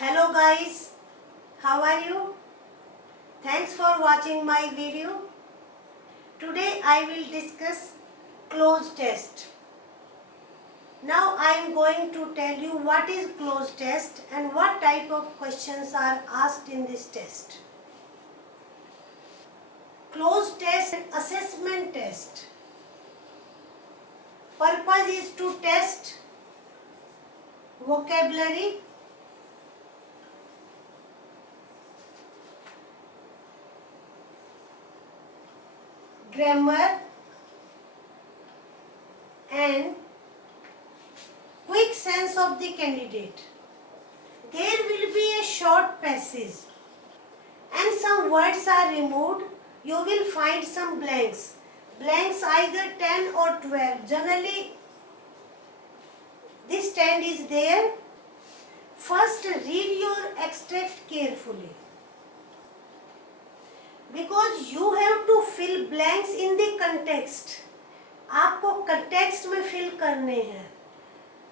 Hello guys, how are you? Thanks for watching my video. Today I will discuss cloze test. Now I am going to tell you what is cloze test and what type of questions are asked in this test. Cloze test and assessment test. Purpose is to test vocabulary, grammar and quick sense of the candidate. There will be a short passage and some words are removed. You will find some blanks. Blanks either 10 or 12. Generally this 10 is there. First read your extract carefully, because you have to fill blanks in the context. आपको context में fill करने हैं.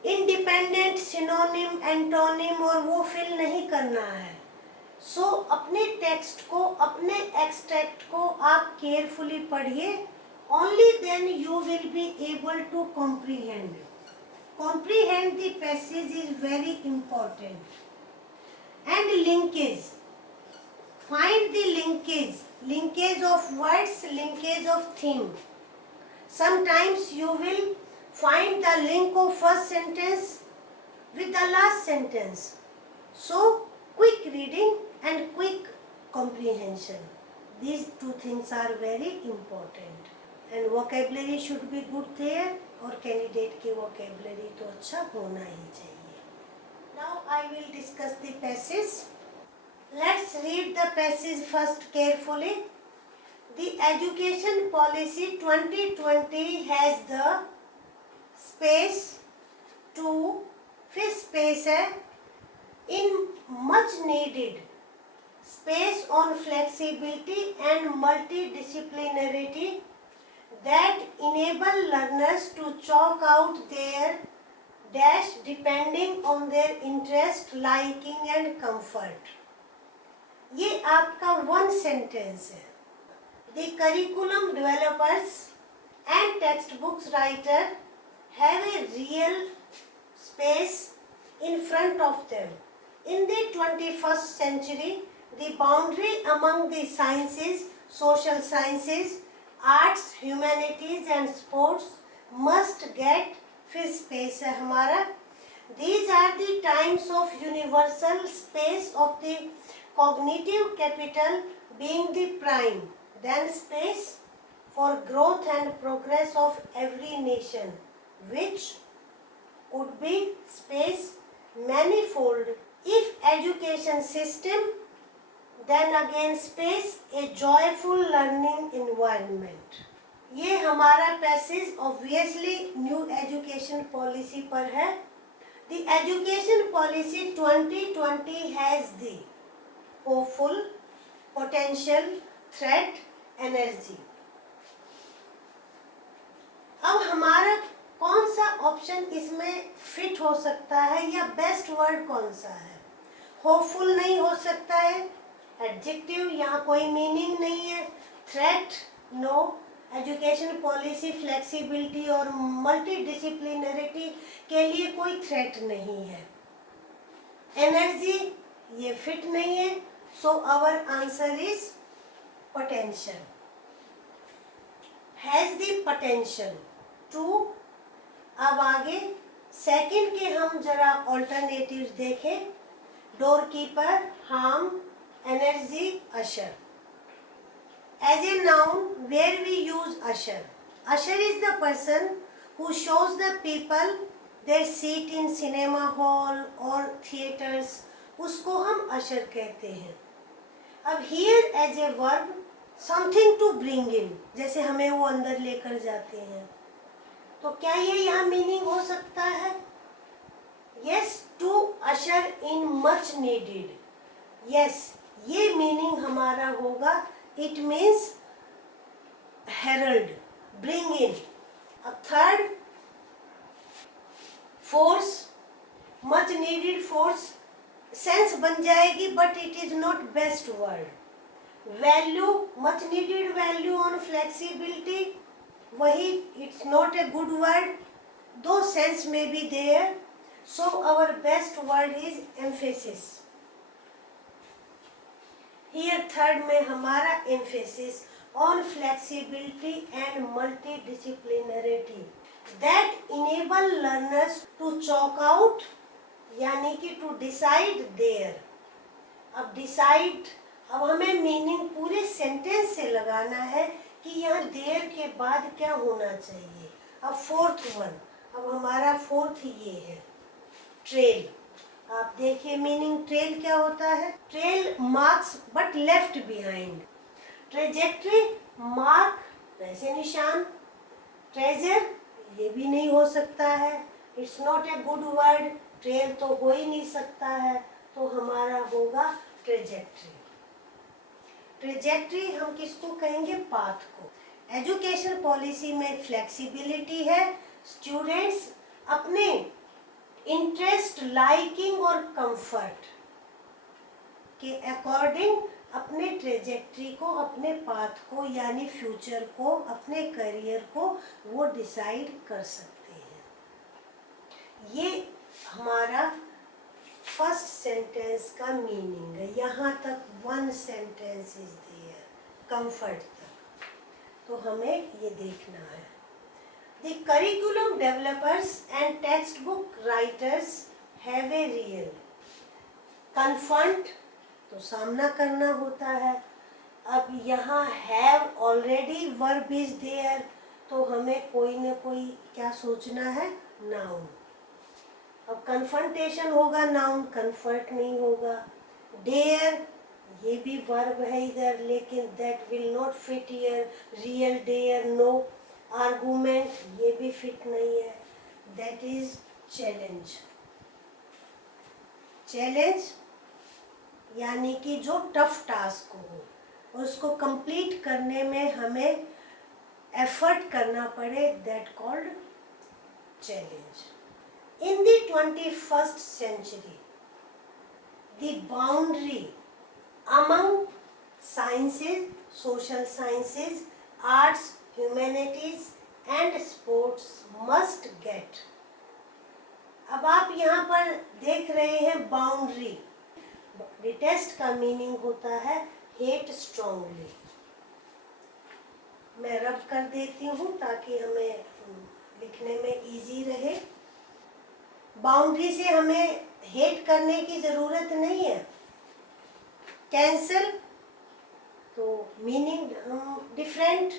Independent, synonym, antonym और वो fill नहीं करना है. So अपने text को, अपने extract को आप carefully पढ़िए. Only then you will be able to comprehend. Comprehend the passage is very important. And linkage. Find the linkage. Linkage of words, linkage of theme. Sometimes you will find the link of first sentence with the last sentence. So, quick reading and quick comprehension. These two things are very important. And vocabulary should be good there, और candidate की vocabulary तो अच्छा होना ही चाहिए. Now I will discuss the passage. Let's read the passage first carefully. The Education Policy 2020 has the space to फिर space है in much needed space on flexibility and multidisciplinarity that enable learners to chalk out their dash depending on their interest, liking and comfort. ये आपका one sentence है. The curriculum developers and textbooks writer have a real space in front of them. In the 21st century, the boundary among the sciences, social sciences, arts, humanities and sports must get फिर space है हमारा. These are the times of universal space of the cognitive capital being the prime, then space for growth and progress of every nation, which could be space manifold if education system, then again space a joyful learning environment. ये हमारा passage obviously new education policy पर है. The education policy 2020 has the hopeful, potential, threat, energy. अब हमारा कौन सा option इसमें fit हो सकता है या बेस्ट वर्ड कौन सा है? होपफुल नहीं हो सकता है, एडजेक्टिव यहाँ कोई मीनिंग नहीं है, threat no, education policy flexibility और मल्टीडिसिप्लिनरिटी के लिए कोई थ्रेट नहीं है, एनर्जी ये फिट नहीं है. So our answer is potential, has the potential to. अब आगे सेकंड के हम जरा ऑल्टरनेटिव्स देखें. Doorkeeper, harm, energy, usher. As a noun, where we use usher. Usher is the person who shows the people their seat in cinema hall or theaters. उसको हम usher कहते हैं. अब here as a verb, something to bring in, जैसे हमें वो अंदर लेकर जाते हैं. तो क्या ये यहाँ मीनिंग हो सकता है? Yes, to usher in much needed. Yes, ये मीनिंग हमारा होगा. It means herald, bring in. A third, force, much needed force. Sense बन जाएगी, but it is not best word. Value, much needed value on flexibility, वही it's not a good word, दो sense में be there, so our best word is emphasis. Here third में हमारा emphasis on flexibility and multidisciplinarity that enable learners to chalk out, यानी कि to decide there. अब decide, अब हमें meaning पूरे सेंटेंस से लगाना है कि यहाँ देयर के बाद क्या होना चाहिए। अब फोर्थ वन, अब हमारा फोर्थ ये है ट्रेल। आप देखिए मीनिंग ट्रेल क्या होता है। Trail marks but left behind, trajectory mark वैसे निशान, ट्रेजर ये भी नहीं हो सकता है, it's not a good word, trail तो हो ही नहीं सकता है, तो हमारा होगा ट्रेजेक्ट्री। ट्रेजेक्ट्री हम किसको कहेंगे, पाथ को। एजुकेशन पॉलिसी में फ्लेक्सिबिलिटी है, स्टूडेंट्स अपने इंटरेस्ट, लाइकिंग और कंफर्ट के अकॉर्डिंग अपने ट्रेजेक्ट्री को, अपने पाथ को, यानी फ्यूचर को, अपने करियर को वो डिसाइड कर सकते हैं। ये हमारा फर्स्ट सेंटेंस का मीनिंग है। यहाँ तक one sentence is there, comfort तक, तो हमें ये देखना है। The curriculum developers and textbook writers have a real confront, तो सामना करना होता है। अब यहाँ have already verb is there, तो हमें कोई न कोई क्या सोचना है, noun। अब confrontation होगा noun, comfort नहीं होगा। dare ये भी verb है इधर, लेकिन that will not fit here, real dare no। Argument ये भी फिट नहीं है, दैट इज चैलेंज। चैलेंज यानी कि जो टफ टास्क हो और उसको कंप्लीट करने में हमें एफर्ट करना पड़े, that called challenge. In the 21st century the boundary among sciences, social sciences, arts, humanities and sports must get। अब आप यहाँ पर देख रहे हैं बाउंड्री, डिटेस्ट का मीनिंग होता है हेट स्ट्रांगली। मैं रब कर देती हूँ ताकि हमें लिखने में इजी रहे। बाउंड्री से हमें हेट करने की जरूरत नहीं है। कैंसल तो मीनिंग डिफरेंट,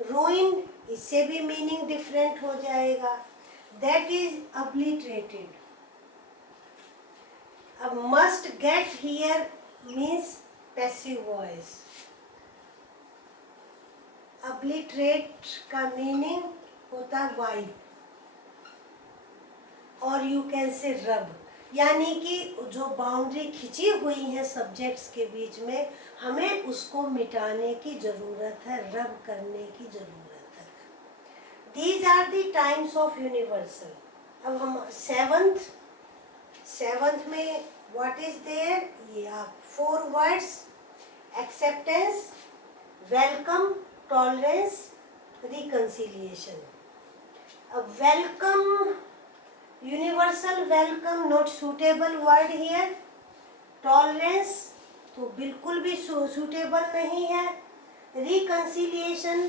रूइंड इससे भी मीनिंग डिफरेंट हो जाएगा, दैट इज अब्लिटरेटेड। अब must get here means passive voice. Obliterate का मीनिंग होता है वाइप, और यू कैन से रब, यानी कि जो बाउंड्री खिंची हुई है सब्जेक्ट्स के बीच में, हमें उसको मिटाने की ज़रूरत है, रब करने की ज़रूरत है। These are the times of universal. अब हम सेवंथ में व्हाट इज देयर, ये आप 4 words, acceptance, welcome, tolerance, reconciliation. अब welcome, universal welcome not suitable word here. Tolerance तो बिल्कुल भी सूटेबल नहीं है। रिकंसिलिएशन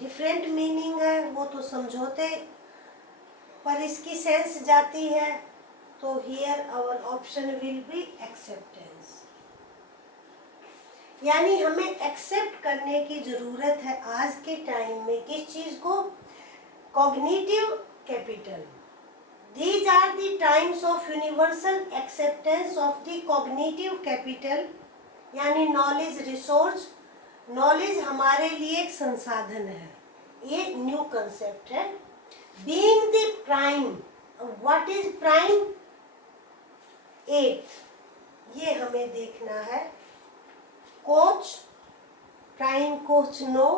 डिफरेंट मीनिंग है, वो तो समझौते पर इसकी सेंस जाती है, तो here our option will be acceptance. यानी हमें एक्सेप्ट करने की जरूरत है आज के टाइम में किस चीज को, cognitive capital. These are the times of universal acceptance of the cognitive capital, यानी नॉलेज रिसोर्स। नॉलेज हमारे लिए एक संसाधन है, ये न्यू कंसेप्ट है। Being the prime, what is prime, 8, ये हमें देखना है। Coach, prime coach no.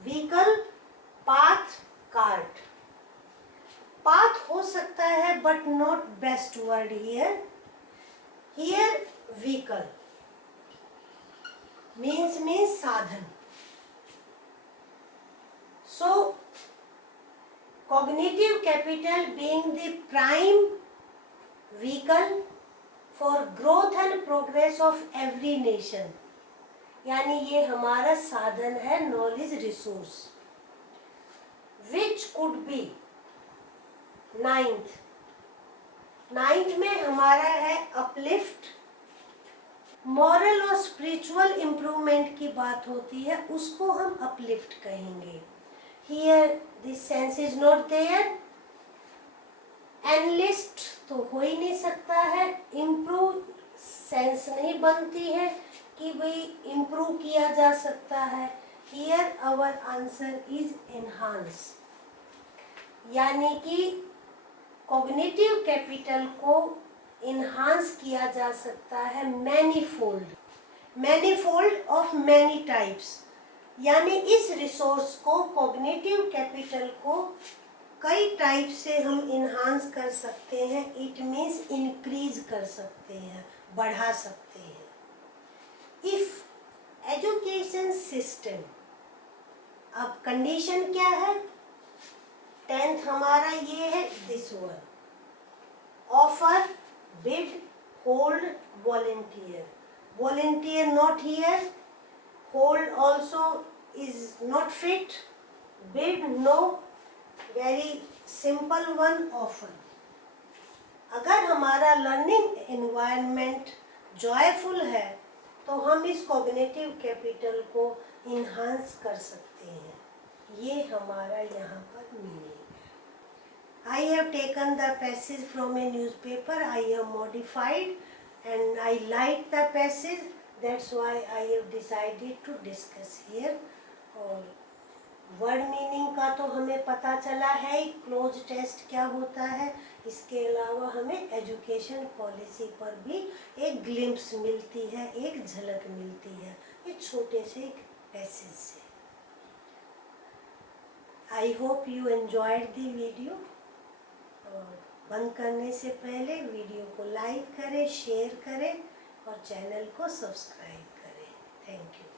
Vehicle, path, cart. Path हो सकता है but not best word here. Here vehicle means साधन. So cognitive capital being the prime vehicle for growth and progress of every nation. यानी ये हमारा साधन है knowledge resource, which could be ninth में हमारा है अपलिफ्ट. मॉरल और स्पिरिचुअल इम्प्रूवमेंट की बात होती है, उसको हम अपलिफ्ट कहेंगे. Here this sense is not there. Enlist तो हो ही नहीं सकता है. इम्प्रूव सेंस नहीं बनती है कि भाई इम्प्रूव किया जा सकता है. Here our answer is enhance. यानी कि कॉग्निटिव कैपिटल को इन्हांस किया जा सकता है मैनीफोल्ड ऑफ मैनी टाइप्स. यानी इस रिसोर्स को, कॉग्निटिव कैपिटल को कई टाइप से हम इन्हांस कर सकते हैं. इट मीन्स इंक्रीज कर सकते हैं, बढ़ा सकते हैं. इफ एजुकेशन सिस्टम, अब कंडीशन क्या है? 10th हमारा ये है, this one. Offer, bid, hold, volunteer. Volunteer not here. Hold also is not fit. Bid no. Very simple one, offer. अगर हमारा लर्निंग एनवायरनमेंट जॉयफुल है तो हम इस कॉग्निटिव कैपिटल को इन्हांस कर सकते हैं. ये हमारा यहाँ पर मीनिंग है. I have taken the passage from a newspaper. I have modified and I like the passage. That's why I have decided to discuss here. और वर्ड मीनिंग का तो हमें पता चला है. क्लोज टेस्ट क्या होता है, इसके अलावा हमें एजुकेशन पॉलिसी पर भी एक ग्लिम्प्स मिलती है, एक झलक मिलती है, ये छोटे से एक पैसेज से. I hope you enjoyed the video. और बंद करने से पहले वीडियो को लाइक करें, शेयर करें और चैनल को सब्सक्राइब करें. Thank you.